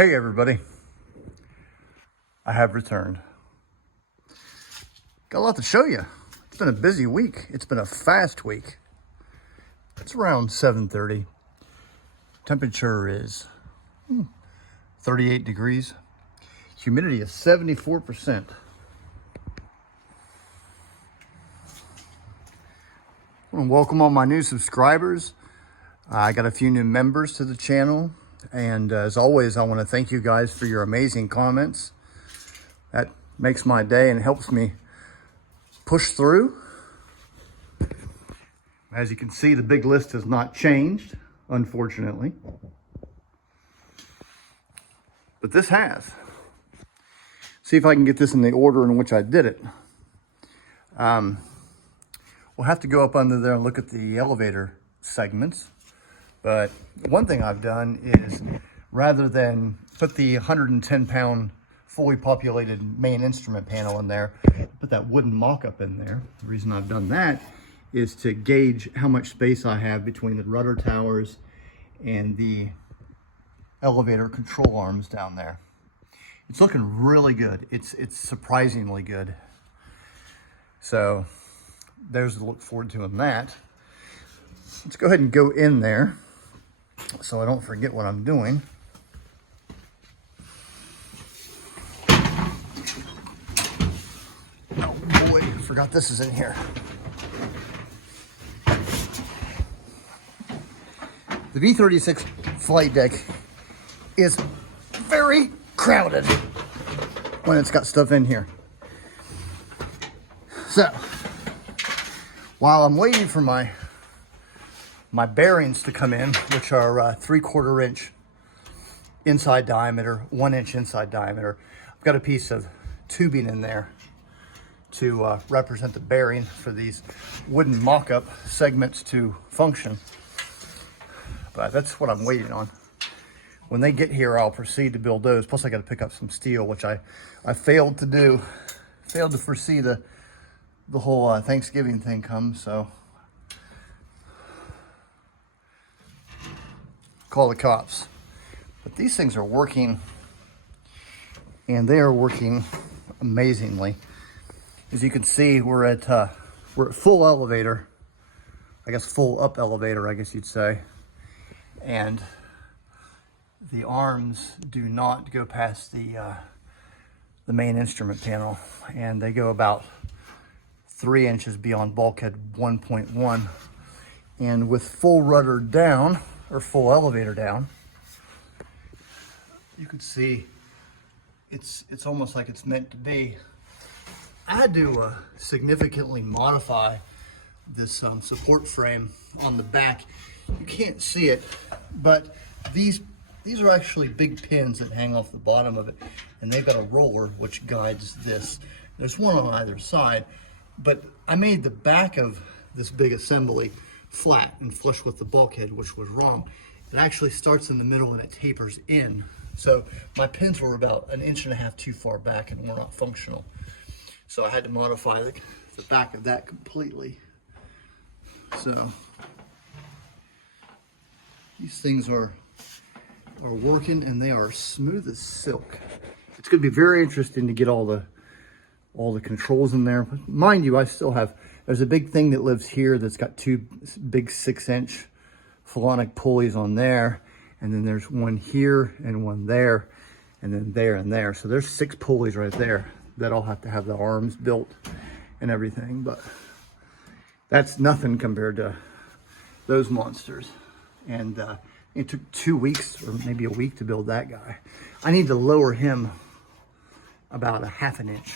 Hey everybody, I have returned. Got a lot to show you. It's been a busy week. It's been a fast week. It's around 7:30. Temperature is 38 degrees. Humidity is 74%. I want to welcome all my new subscribers. I got a few new members to the channel. And as always, I want to thank you guys for your amazing comments. That makes my day and helps me push through. As you can see, the big list has not changed, unfortunately. But this has. See if I can get this in the order in which I did it. We'll have to go up under there and look at the elevator segments. But one thing I've done is, rather than put the 110-pound fully populated main instrument panel in there, put that wooden mock-up in there. The reason I've done that is to gauge how much space I have between the rudder towers and the elevator control arms down there. It's looking really good. It's surprisingly good. So there's to look forward to in that. Let's go ahead and go in there so I don't forget what I'm doing. Oh boy, I forgot this is in here. The B-36 flight deck is very crowded when it's got stuff in here. So, while I'm waiting for my bearings to come in, which are 3/4 inch inside diameter, 1 inch inside diameter, I've got a piece of tubing in there to represent the bearing for these wooden mock-up segments to function. But that's what I'm waiting on. When they get here, I'll proceed to build those. Plus I got to pick up some steel, which I failed to do. Failed to foresee the whole Thanksgiving thing come, so call the cops. But these things are working, and they are working amazingly. As you can see, we're at full elevator. I guess full up elevator, I guess you'd say. And the arms do not go past the main instrument panel, and they go about 3 inches beyond bulkhead 1.1. And with full rudder down, or full elevator down, you can see it's almost like it's meant to be. I had to significantly modify this support frame on the back. You can't see it, but these are actually big pins that hang off the bottom of it, and they've got a roller which guides this. There's one on either side, but I made the back of this big assembly flat and flush with the bulkhead, which was wrong. It actually starts in the middle and it tapers in. So my pins were about 1.5 inches too far back and were not functional. So I had to modify the back of that completely. So these things are working, and they are smooth as silk. It's going to be very interesting to get all the controls in there. But mind you, I still have, there's a big thing that lives here that's got two big 6-inch Philonic pulleys on there, and then there's one here and one there, and then there and there. So there's 6 pulleys right there that I'll have to have the arms built and everything, but that's nothing compared to those monsters. And it took 2 weeks or maybe a week to build that guy. I need to lower him about 1/2 inch.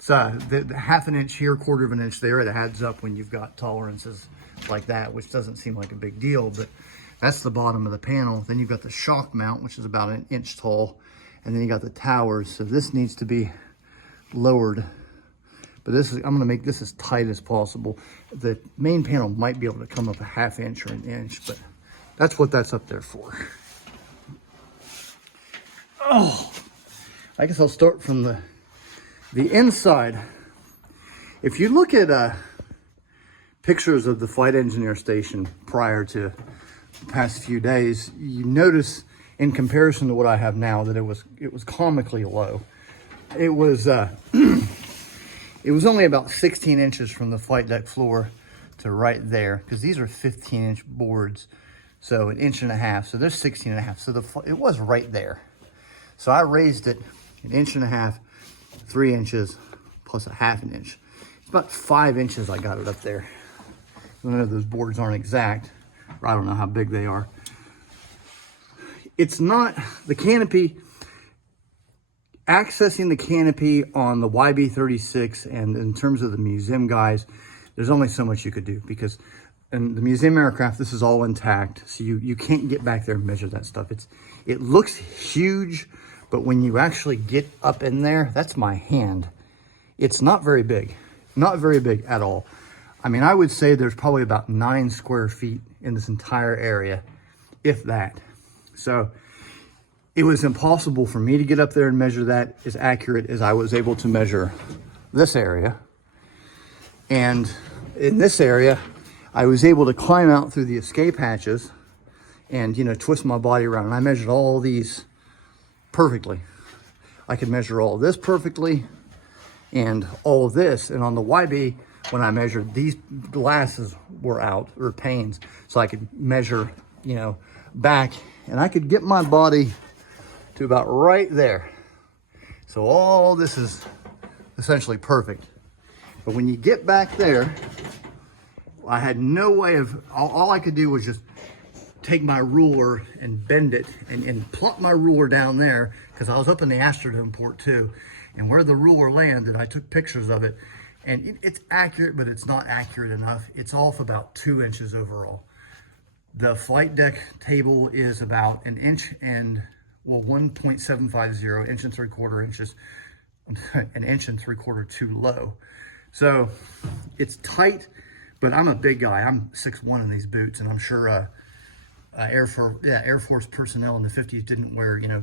So the 1/2 inch here, 1/4 inch there, it adds up when you've got tolerances like that, which doesn't seem like a big deal, but that's the bottom of the panel. Then you've got the shock mount, which is about 1 inch tall, and then you got the towers. So this needs to be lowered. But this is, I'm gonna make this as tight as possible. The main panel might be able to come up 1/2 inch or 1 inch, but that's what that's up there for. Oh, I guess I'll start from the inside. If you look at pictures of the flight engineer station prior to the past few days, you notice in comparison to what I have now, that it was comically low. It was it was only about 16 inches from the flight deck floor to right there, because these are 15-inch boards, so 1.5 inches. So there's 16.5. So it was right there. So I raised it 1.5 inches, 3 inches, plus 1/2 inch. It's about 5 inches I got it up there. I know those boards aren't exact, or I don't know how big they are. It's not the canopy. Accessing the canopy on the YB-36 and in terms of the museum guys, there's only so much you could do, because in the museum aircraft, this is all intact. So you can't get back there and measure that stuff. It looks huge, but when you actually get up in there, that's my hand. It's not very big, not very big at all. I mean, I would say there's probably about 9 square feet in this entire area, if that. So it was impossible for me to get up there and measure that as accurate as I was able to measure this area. And in this area, I was able to climb out through the escape hatches and, you know, twist my body around. And I measured all these perfectly. I could measure all this perfectly and all of this. And on the YB, when I measured, these glasses were out, or panes. So I could measure, you know, back, and I could get my body to about right there. So all this is essentially perfect. But when you get back there, I had no way of, all I could do was just take my ruler and bend it and plump my ruler down there, because I was up in the Astrodome port too. And where the ruler landed, I took pictures of it. And it's accurate, but it's not accurate enough. It's off about 2 inches overall. The flight deck table is about 1 inch and, well, 1.750, 1 3/4 inches, 1 3/4 too low. So it's tight, but I'm a big guy. I'm 6'1" in these boots, and I'm sure Air Force personnel in the 50s didn't wear, you know,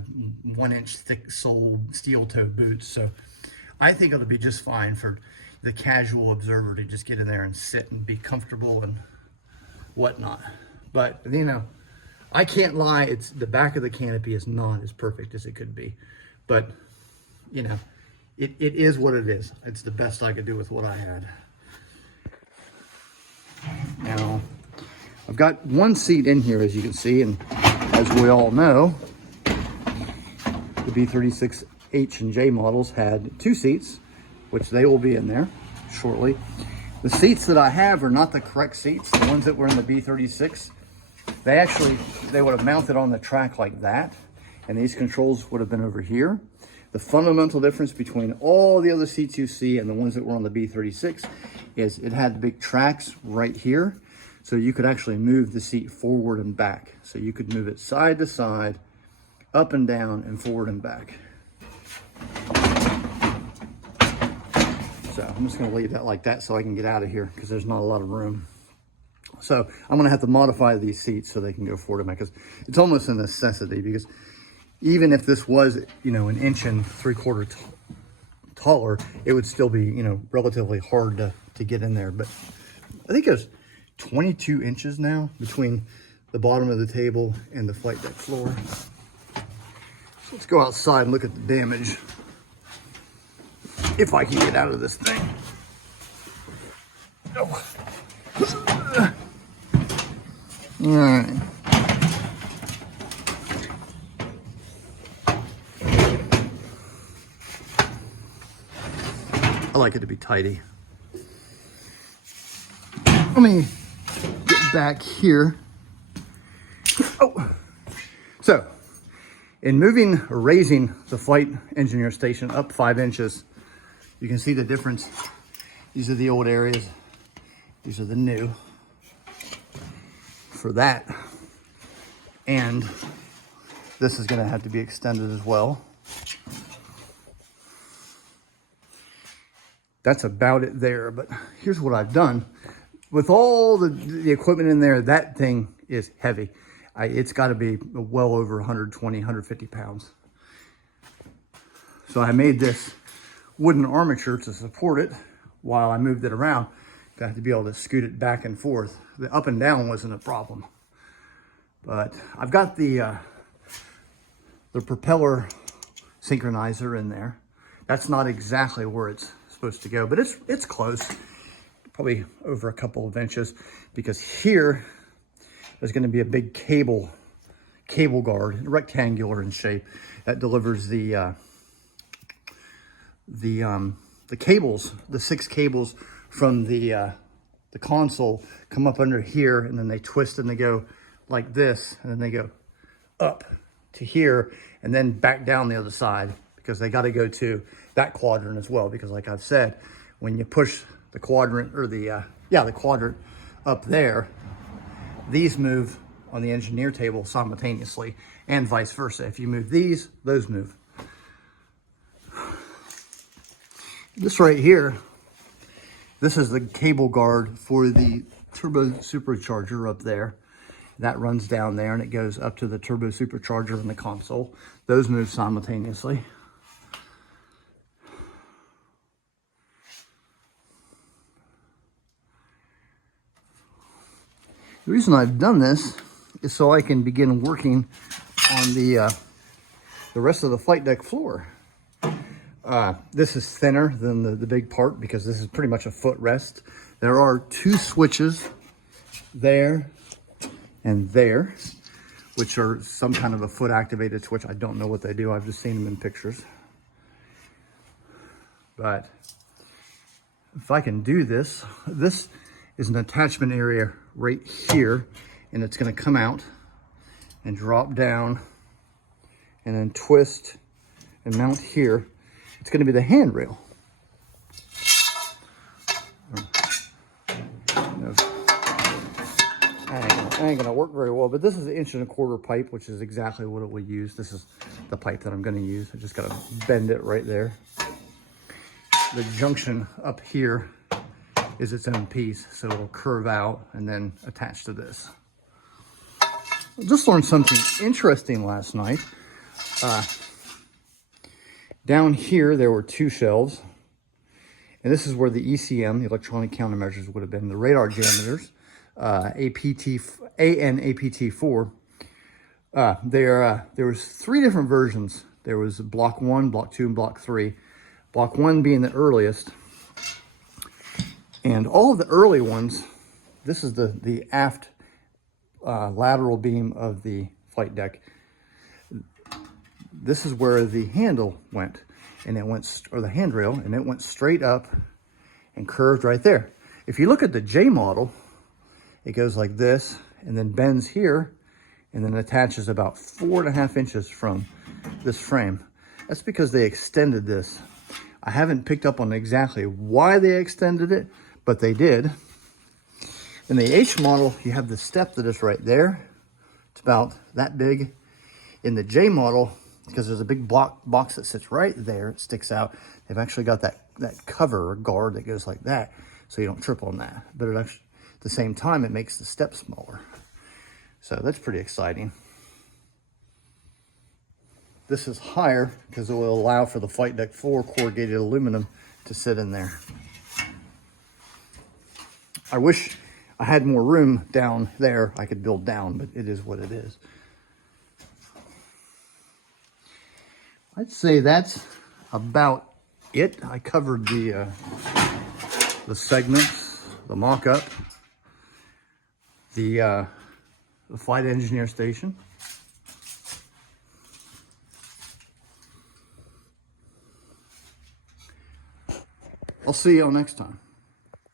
1 inch thick soled steel-toed boots. So I think it'll be just fine for the casual observer to just get in there and sit and be comfortable and whatnot. But, you know, I can't lie, it's the back of the canopy is not as perfect as it could be. But, you know, it is what it is. It's the best I could do with what I had. Now, I've got one seat in here, as you can see, and as we all know, the B-36 H and J models had 2 seats, which they will be in there shortly. The seats that I have are not the correct seats. The ones that were in the B-36, they would have mounted on the track like that, and these controls would have been over here. The fundamental difference between all the other seats you see and the ones that were on the B-36 is it had the big tracks right here, so you could actually move the seat forward and back. So you could move it side to side, up and down, and forward and back. So I'm just going to leave that like that so I can get out of here, because there's not a lot of room. So I'm going to have to modify these seats so they can go forward and back, because it's almost a necessity, because even if this was, you know, 1 3/4 inches taller, it would still be, you know, relatively hard to get in there. But I think it's 22 inches now between the bottom of the table and the flight deck floor. So let's go outside and look at the damage, if I can get out of this thing. Oh. All right. I like it to be tidy. Let me get back here. Oh, so in moving or raising the flight engineer station up 5 inches, you can see the difference. These are the old areas. These are the new. For that, and this is going to have to be extended as well. That's about it there, but here's what I've done. With all the equipment in there, that thing is heavy. It's got to be well over 120, 150 pounds. So I made this wooden armature to support it while I moved it around. Got to be able to scoot it back and forth. The up and down wasn't a problem. But I've got the propeller synchronizer in there. That's not exactly where it's supposed to go, but it's close, probably over a couple of inches, because here there's going to be a big cable guard, rectangular in shape, that delivers the cables, the 6 cables from the console come up under here, and then they twist and they go like this, and then they go up to here and then back down the other side, because they got to go to that quadrant as well, because like I've said, when you push the quadrant, or the quadrant up there, these move on the engineer table simultaneously, and vice versa. If you move these, those move. This right here, this is the cable guard for the turbo supercharger up there. That runs down there and it goes up to the turbo supercharger in the console. Those move simultaneously. The reason I've done this is so I can begin working on the rest of the flight deck floor. This is thinner than the big part, because this is pretty much a footrest. There are 2 switches there and there, which are some kind of a foot activated switch. I don't know what they do. I've just seen them in pictures. But if I can do this, this is an attachment area right here, and it's going to come out and drop down and then twist and mount here. It's going to be the handrail. Ain't gonna work very well, but this is an 1.25" pipe, which is exactly what it will use. This is the pipe that I'm going to use. I just got to bend it right there. The junction up here is its own piece, so it'll curve out and then attach to this. I just learned something interesting last night. Down here, there were 2 shelves, and this is where the ECM, the electronic countermeasures, would have been. The radar jammers, APT4. There was 3 different versions. There was Block 1, Block 2, and Block 3. Block 1 being the earliest. And all of the early ones, this is the aft lateral beam of the flight deck. This is where the handle went, and it went, or the handrail, and it went straight up and curved right there. If you look at the J model, it goes like this, and then bends here, and then attaches about 4.5 inches from this frame. That's because they extended this. I haven't picked up on exactly why they extended it, but they did. In the H model, you have the step that is right there. It's about that big. In the J model, because there's a big box that sits right there, it sticks out. They've actually got that cover or guard that goes like that, so you don't trip on that. But it actually, at the same time, it makes the step smaller. So that's pretty exciting. This is higher because it will allow for the flight deck floor corrugated aluminum to sit in there. I wish I had more room down there I could build down, but it is what it is. I'd say that's about it. I covered the segments, the mock-up, the flight engineer station. I'll see y'all next time.